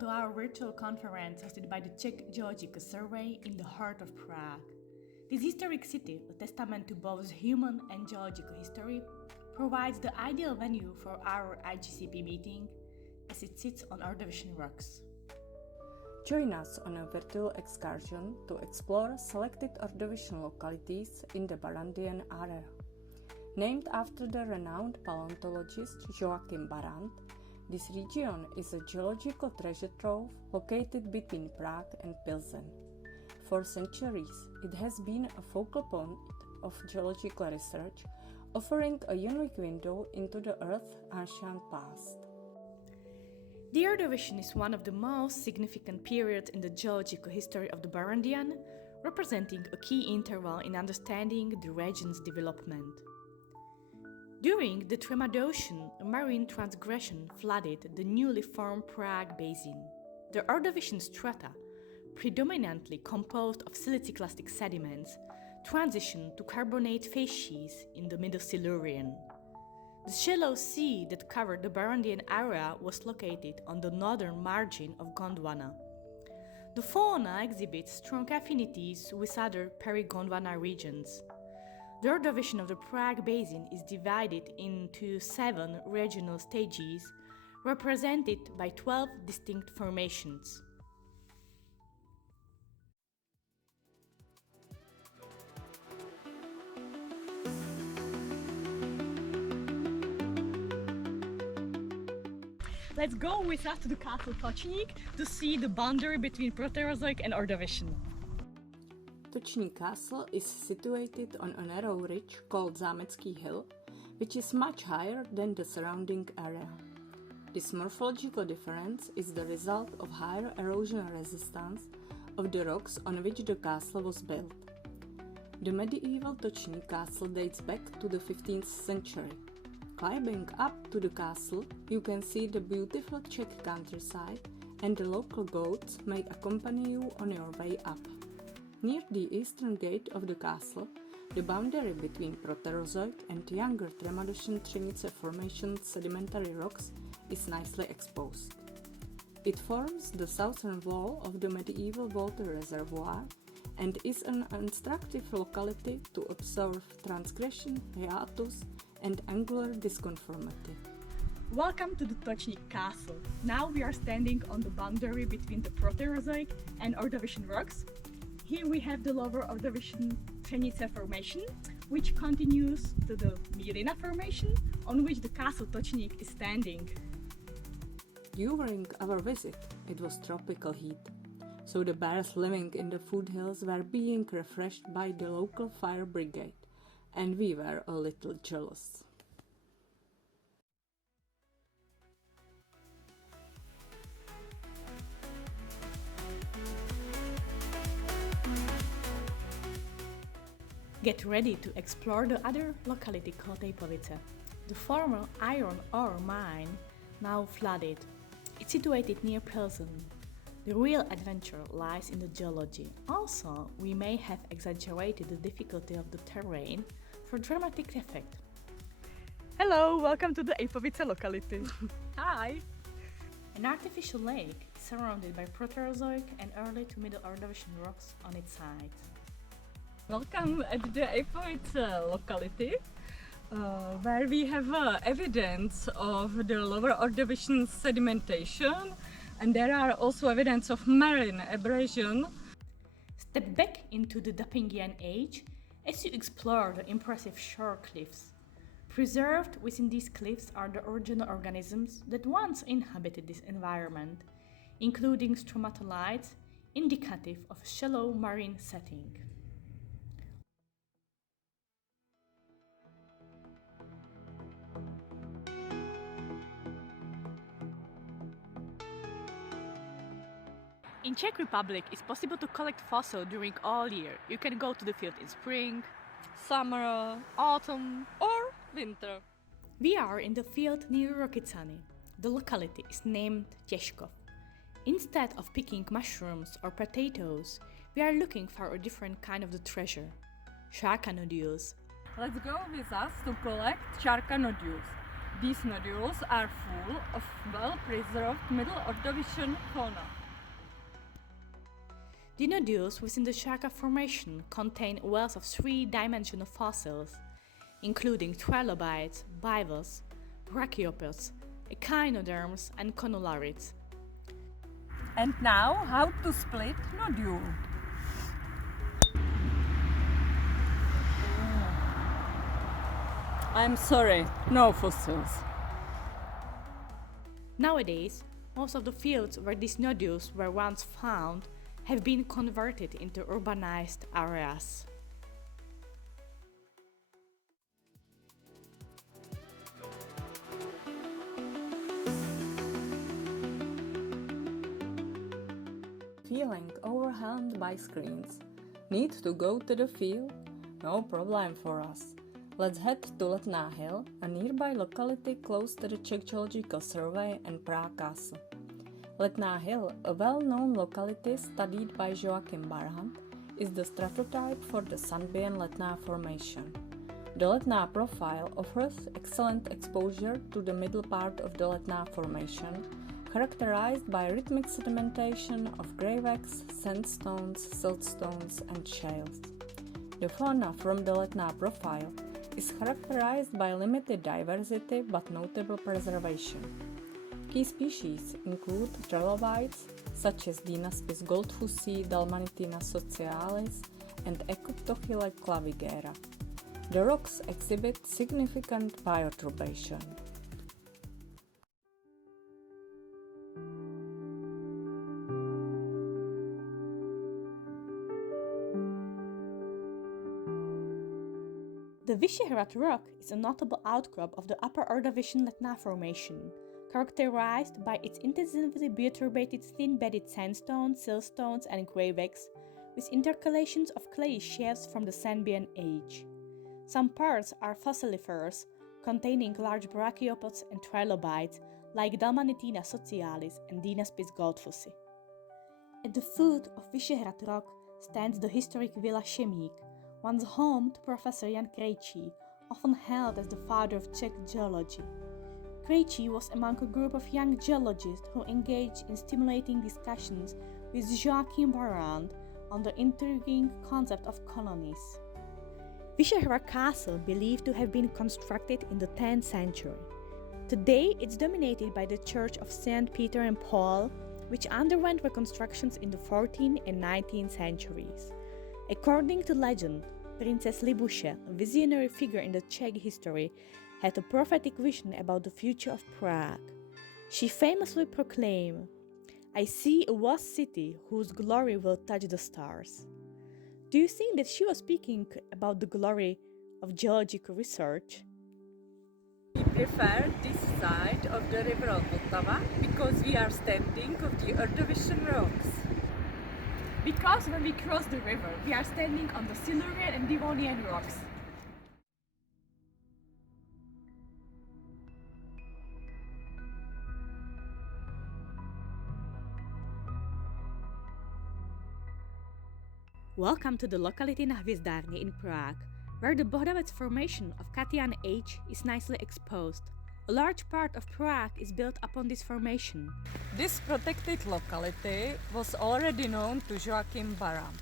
to our virtual conference hosted by the Czech Geological Survey in the heart of Prague. This historic city, a testament to both human and geological history, provides the ideal venue for our IGCP meeting as it sits on Ordovician rocks. Join us on a virtual excursion to explore selected Ordovician localities in the Barrandian area. Named after the renowned paleontologist Joachim Barrande, this region is a geological treasure trove located between Prague and Pilsen. For centuries, it has been a focal point of geological research, offering a unique window into the Earth's ancient past. The Ordovician is one of the most significant periods in the geological history of the Barrandian, representing a key interval in understanding the region's development. During the Tremodocian, a marine transgression flooded the newly formed Prague Basin. The Ordovician strata, predominantly composed of siliciclastic sediments, transitioned to carbonate facies in the Middle Silurian. The shallow sea that covered the Barrandian area was located on the northern margin of Gondwana. The fauna exhibits strong affinities with other peri-Gondwana regions. The Ordovician of the Prague Basin is divided into 7 regional stages, represented by 12 distinct formations. Let's go with us to the castle Točník to see the boundary between Proterozoic and Ordovician. Točník Castle is situated on a narrow ridge called Zámecký Hill, which is much higher than the surrounding area. This morphological difference is the result of higher erosion resistance of the rocks on which the castle was built. The medieval Točník Castle dates back to the 15th century. Climbing up to the castle, you can see the beautiful Czech countryside, and the local goats may accompany you on your way up. Near the eastern gate of the castle, the boundary between Proterozoic and younger Tremodocian Třenice Formation sedimentary rocks is nicely exposed. It forms the southern wall of the medieval water reservoir and is an instructive locality to observe transgression, hiatus, and angular disconformity. Welcome to the Točník Castle. Now we are standing on the boundary between the Proterozoic and Ordovician rocks. Here we have the lower Ordovician Třenice Formation, which continues to the Mírina Formation, on which the castle Točník is standing. During our visit, it was tropical heat, so the bears living in the foothills were being refreshed by the local fire brigade, and we were a little jealous. Get ready to explore the other locality called Lipovice, the former iron ore mine, now flooded. It's situated near Pilsen. The real adventure lies in the geology. Also, we may have exaggerated the difficulty of the terrain for dramatic effect. Hello, welcome to the Lipovice locality. Hi! An artificial lake surrounded by Proterozoic and early to middle Ordovician rocks on its sides. Welcome at the Lipovice locality, where we have evidence of the lower Ordovician sedimentation, and there are also evidence of marine abrasion. Step back into the Dappingian age as you explore the impressive shore cliffs. Preserved within these cliffs are the original organisms that once inhabited this environment, including stromatolites, indicative of a shallow marine setting. In Czech Republic, it's possible to collect fossils during all year. You can go to the field in spring, Summer, autumn, or winter. We are in the field near Rokycany. The locality is named Těškov. Instead of picking mushrooms or potatoes, we are looking for a different kind of the treasure, Charka nodules. Let's go with us to collect Charka nodules. These nodules are full of well-preserved Middle Ordovician fauna. The nodules within the Shaka Formation contain a wealth of three-dimensional fossils, including trilobites, bivalves, brachiopods, echinoderms, and conularids. And now, how to split nodule. I'm sorry, no fossils. Nowadays, most of the fields where these nodules were once found have been converted into urbanized areas. Feeling overwhelmed by screens? Need to go to the field? No problem for us. Let's head to Letná Hill, a nearby locality close to the Czech Geological Survey and Prague Castle. Letná Hill, a well-known locality studied by Joachim Barrande, is the stratotype for the Sandbian Letná Formation. The Letná profile offers excellent exposure to the middle part of the Letná Formation, characterized by rhythmic sedimentation of graveks, sandstones, siltstones, and shales. The fauna from the Letná profile is characterized by limited diversity but notable preservation. Key species include trilobites such as Dinaspis goldfussi, Dalmanitina socialis, and Ecoptochile clavigera. The rocks exhibit significant bioturbation. The Vyšehrad rock is a notable outcrop of the Upper Ordovician Letná Formation, characterized by its intensively bioturbated thin-bedded sandstone, siltstones, and graveks, with intercalations of clayey shales from the Sandbian age. Some parts are fossiliferous, containing large brachiopods and trilobites like Dalmanitina socialis and Dinaspis goldfussi. At the foot of Vyšehrad rock stands the historic Villa Šemík, once home to Professor Jan Krejčí, often hailed as the father of Czech geology. Krejčí was among a group of young geologists who engaged in stimulating discussions with Joachim Barrande on the intriguing concept of colonies. Vyšehrad Castle believed to have been constructed in the 10th century. Today it's dominated by the Church of St. Peter and Paul, which underwent reconstructions in the 14th and 19th centuries. According to legend, Princess Libuše, a visionary figure in the Czech history, had a prophetic vision about the future of Prague. She famously proclaimed, "I see a vast city whose glory will touch the stars." Do you think that she was speaking about the glory of geological research? We prefer this side of the river Vltava because we are standing on the Ordovician rocks. Because when we cross the river, we are standing on the Silurian and Devonian rocks. Welcome to the locality na Hvězdárny in Prague, where the Bohdavec formation of Katian age is nicely exposed. A large part of Prague is built upon this formation. This protected locality was already known to Joachim Barrande.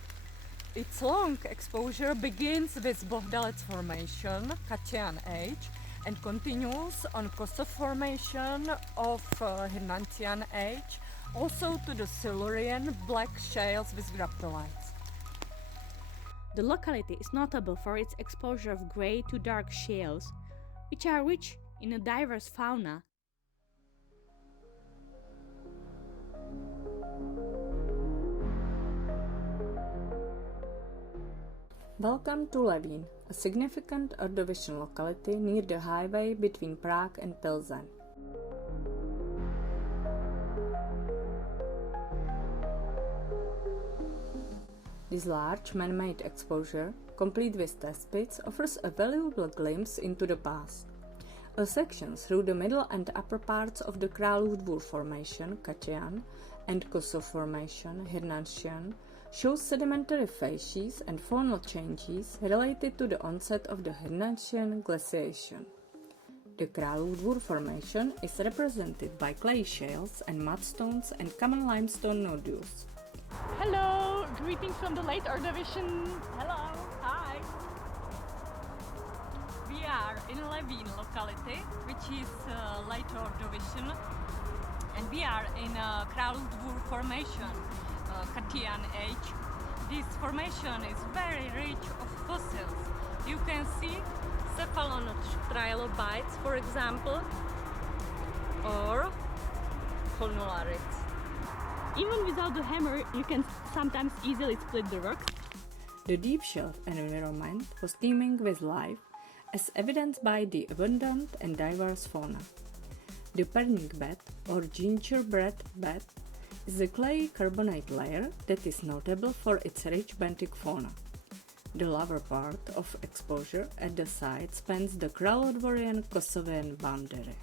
Its long exposure begins with Bohdalec formation, Katian age, and continues on Kosov formation of Hrnatian age, also to the Silurian black shales with graptolites. The locality is notable for its exposure of grey to dark shales, which are rich in a diverse fauna. Welcome to Levín, a significant Ordovician locality near the highway between Prague and Pilsen. This large man-made exposure, complete with test pits, offers a valuable glimpse into the past. A section through the middle and upper parts of the Králův Dvůr formation, Katian, and Kosov formation, Hrnatian, shows sedimentary facies and faunal changes related to the onset of the Hrnatian glaciation. The Královdvůr Formation is represented by clay shales and mudstones and common limestone nodules. Hello, greetings from the late Ordovician. Hello, hi. We are in Levín locality, which is late Ordovician, and we are in Královdvůr Formation, Katian age. This formation is very rich of fossils. You can see cephalon trilobites, for example, or conularids. Even without the hammer, you can sometimes easily split the rocks. The deep shelf environment was teeming with life, as evidenced by the abundant and diverse fauna. The pernic bed, or gingerbread bed, is a clay carbonate layer that is notable for its rich benthic fauna. The lower part of exposure at the side spans the Královdvoриan Kosovian boundary.